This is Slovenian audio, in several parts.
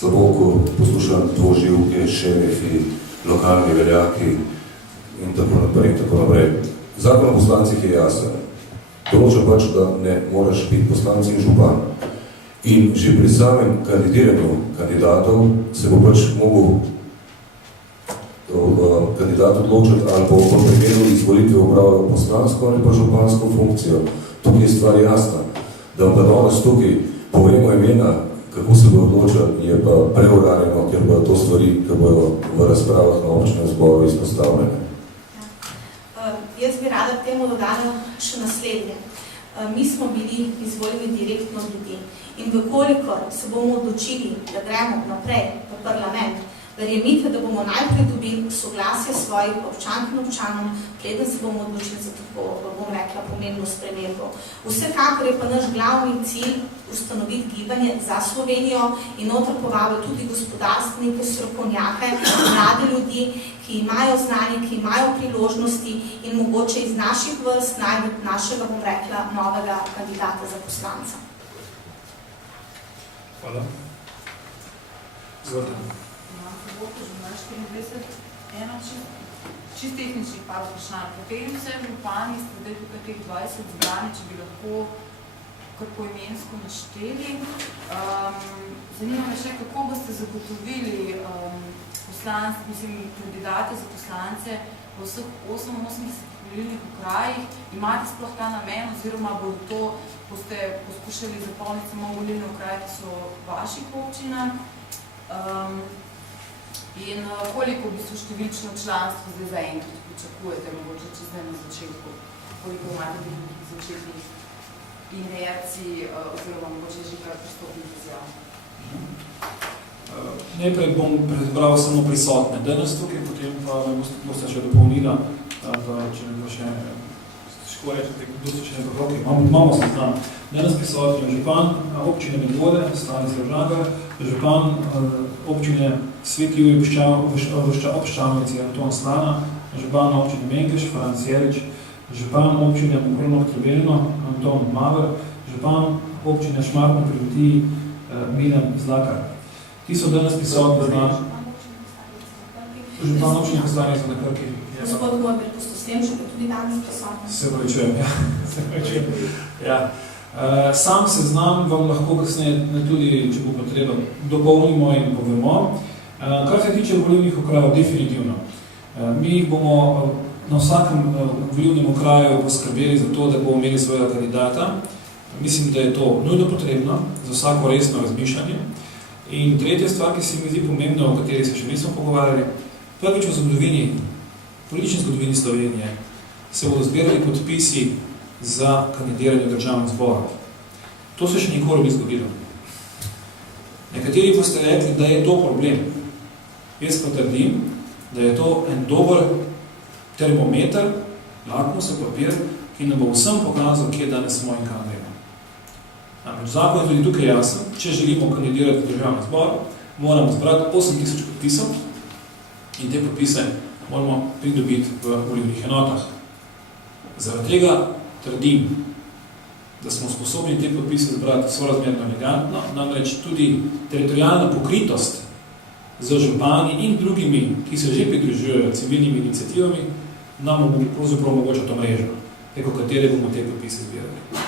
slabo, ko poslušam dvoživke, šerifi, lokalni veljaki in tako naprej. Zakon o poslancih je jasen. Določa pač, da ne moraš biti poslanci in župan. In že pri samem kandidiranju kandidatov se bo pač mogel kandidat odločiti, ali bo v primeru izvolitve upravljal poslansko ali pa župansko funkcijo. Tukaj je stvar jasna. Da vam pa danes tukaj povemo imena, kako se bo odločiti, je pa preuranjeno, ker bodo to stvari, ki bodo v razpravah na občnem zboru izpostavljene. Jaz bi rada k temu dodala še naslednje. Mi smo bili izvoljeni direktno od ljudi in vkolikor se bomo odločili, da gremo naprej v parlament, verjemite, da bomo najprej dobili soglasje svojih občank in občanov, preden se bomo odločili za tako, bom rekla, pomembno spremembo. Vsekakor je pa naš glavni cilj ustanoviti gibanje za Slovenijo in noter povabiti tudi gospodarstvenike, strokovnjake, mlade ljudi, ki imajo znanje, ki imajo priložnosti in mogoče iz naših vrst najdete našega, bom rekla, novega kandidata za poslanca. Hvala. Zvrta. Čist tehničnih par vprašanj. Katerim vsem župani ste zdaj tukaj teh 20 zbrani, če bi lahko kar poimensko našteli. Zanima me še, kako boste zagotovili kandidate za poslance v vseh 88 volilnih okrajih. Imate sploh ta namen, oziroma boste poskušali zapolniti samo volilne okraje, ki so v vaših občinah? In koliko v bistvu številčno članstvo zdaj zaenkrat pričakujete, mogoče če zdaj na začetku, koliko imate nekih začetnih inercij oziroma mogoče že kar pristopnih izjav? Najprej bom predbral samo prisotne danes tukaj, potem pa boste še dopolnila, če ne bo še težko reči, kdo se še ne pokroki. Imamo se znam. Danes prisotni župan občine Medvode, Stanislav Žagar, župan občine Sveti Jurij Obščanovici Anton Slana, župan občine Mengeš, Franc Jerič, župan občine Mokrono Trebelno, Anton Maver, župan občine Šmartno pri Litiji, Milan Zlakar. Ti so danes prisotni na župan občine Stanislav na Krki. Gospod Gorber, postostem, že tudi danes prisotni. Se pravičujem, ja. Sam seznam vam lahko kasneje tudi, če bo potreba, dopolnimo in povemo. Kar se tiče volilnih okrajev, definitivno. Mi jih bomo na vsakem volilnem okraju poskrbeli za to, da bomo imeli svojega kandidata. Mislim, da je to nujno potrebno za vsako resno razmišljanje. In tretja stvar, ki se mi zdi pomembna, o kateri se še nismo pogovarjali, prvič v zgodovini, politični zgodovini Slovenije, se bodo zbirali podpisi za kandidiranje v državnem zboru. To se še nikoli ni zgodilo. Nekateri boste rekli, da je to problem. Jaz pa trdim, da je to en dober termometer, lakmusov papir, ki nam bo vsem pokazal, kje danes smo in kam gremo. Zakon je tudi tukaj jasen, če želimo kandidirati v državnem zboru, moramo zbrati 8000 podpisov in te podpise moramo pridobiti v volilnih enotah. Zaradi tega trdim, da smo sposobni te podpise zbrati sorazmerno elegantno, namreč tudi teritorijalna pokritost z župani in drugimi, ki se že pridružujejo civilnimi iniciativami, nam pravzaprav omogoča to mrežo, preko katere bomo te podpise zbirali.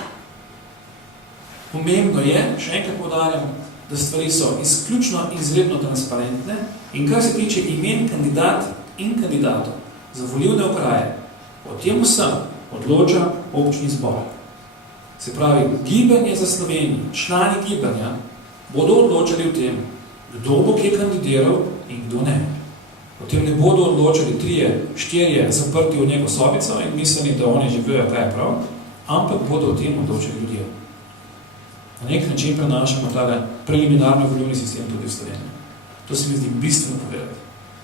Pomembno je, še enkrat poudarjam, da stvari so izključno izredno transparentne in kar se tiče imen kandidat in kandidatov za volilne okraje, o tem vsem odloča občni zbor. Se pravi, gibanje za Slovenijo, člani gibanja bodo odločali o tem, kdo bo kje kandidiral in kdo ne. O tem ne bodo odločali 3-4 zaprti v neko sobico in mislili, da oni živijo kaj je prav, ampak bodo o tem odločali ljudje. Na nek način prenašamo tale preliminarni volilni sistem tudi v Sloveniji. To se mi zdi bistveno povedati.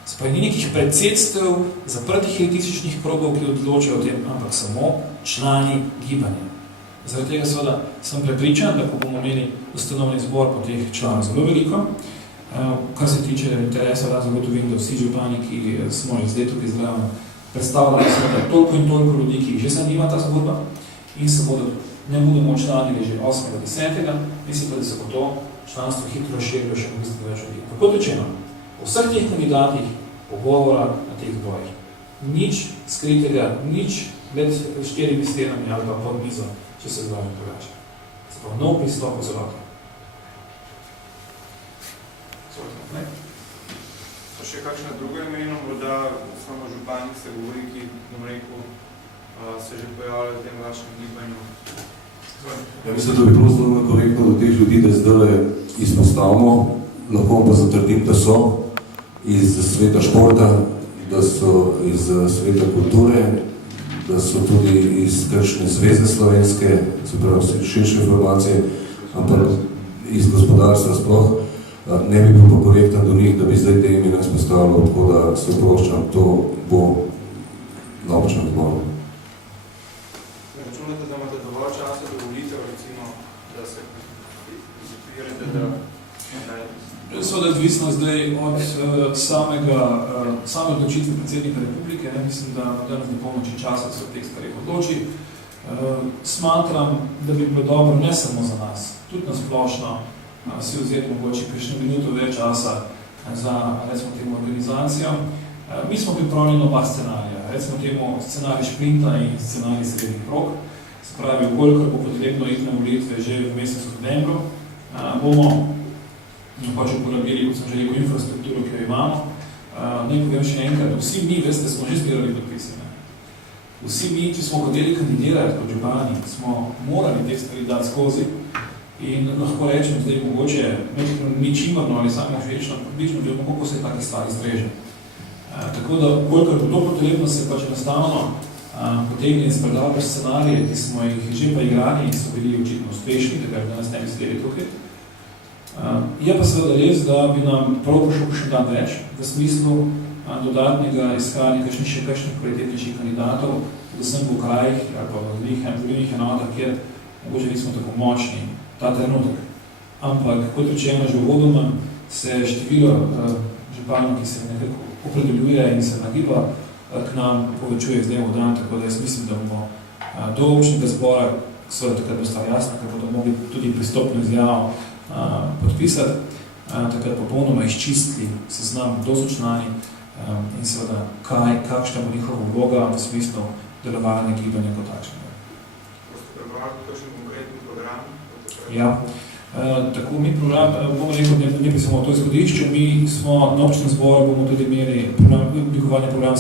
Spaj ni nekih predsedstev, zaprtih elitističnih krogov, ki odločajo o tem, ampak samo člani gibanja. Zaradi tega seveda sem prepričan, da ko bomo imeli ustanovni zbor po teh članov zelo veliko, kar se tiče interesa, da zagotovim, da vsi župani, ki smo zdaj tukaj zdravo, predstavljali seveda toliko in toliko ljudi, ki jih že zanima ta zgodba in se bodo ne budemo članili že 8.10. Mislim pa, da se bo to članstvo hitro razširilo še v bistvu več ljudi. Kot rečeno, o vseh teh kandidatih pogovora na teh zborih. Nič skritega, nič med 4 stenami ali pa pod mizo, če se zgodi drugače. Se pa nov pristop v celoto. So še kakšna druga imena, morda samo županih se govori, ki, bom rekel, se že pojavljajo v tem vašem gibanju? Ja, mislim, da bi bilo zelo korektno do teh ljudi, da zdaj izpostavimo, lahko pa zatrdim, da so iz sveta športa, da so iz sveta kulture, da so tudi iz kakšne zveze slovenske, se pravi širše informacije, ampak iz gospodarstva sploh. Ne bi bil pa korektan do njih, da bi zdaj te imena izpostavljal, tako da se oproščam, to bo na občnem zboru. Računate, da imate dovolj časa do volitev, recimo, da se izopirate, da... Seveda odvisno zdaj od same odločitve predsednika republike, mislim, da danes ne polnoči časa se v teh stvarih odloči. Smatram, da bi bilo dobro ne samo za nas, tudi na splošno, si vzeti mogoče kakšno minuto več časa za, recimo, temu organizacijam. Mi smo pripravljeni oba scenarija, recimo temu scenarij šprinta in scenarij srednjih prog. Se pravi, kolikor bo potrebno iti na volitve že v mesecu novembru, bomo pač uporabili, kot sem že rekel, infrastrukturo, ki jo imamo. Naj povem še enkrat, vsi mi, veste, smo že zbirali podpise. Vsi mi, ki smo hoteli kandidirati kot župani, smo morali te stvari dati skozi. In lahko rečem zdaj mogoče ničimerno ali samo všečno, približno vemo, koliko se takih stvari zreže. Tako da, kolikor bo to potrebno, se pač enostavno potegne in spredavaš scenarije, ki smo jih že pa igrali in so bili očitno uspešni, da bi danes ne bi sedeli tukaj. Je pa seveda res, da bi nam prav prišel še dan več v smislu dodatnega iskanja še kakšnih kvalitetnejših kandidatov, predvsem v krajih ali pa v drugih enotah, kjer mogoče nismo tako močni ta trenutek. Ampak, kot rečeno, že uvodoma se število županov, ki se nekako opredeljuje in se nagiba k nam, povečuje zdaj v dan, tako da jaz mislim, da bomo do občnega zbora, seveda takrat bo stvar jasna, ker bodo mogli tudi pristopno izjavo podpisati, takrat popolnoma izčistili seznam, kdo so člani in seveda kakšna bo njihova vloga v smislu delovanja gibanja kot takšnega. Boste prebrali kakšen konkretni program? Ja, tako mi program, bomo rekel, ne bi samo to izhodišče, mi smo na občnem zboru, bomo tudi imeli oblikovanje programskega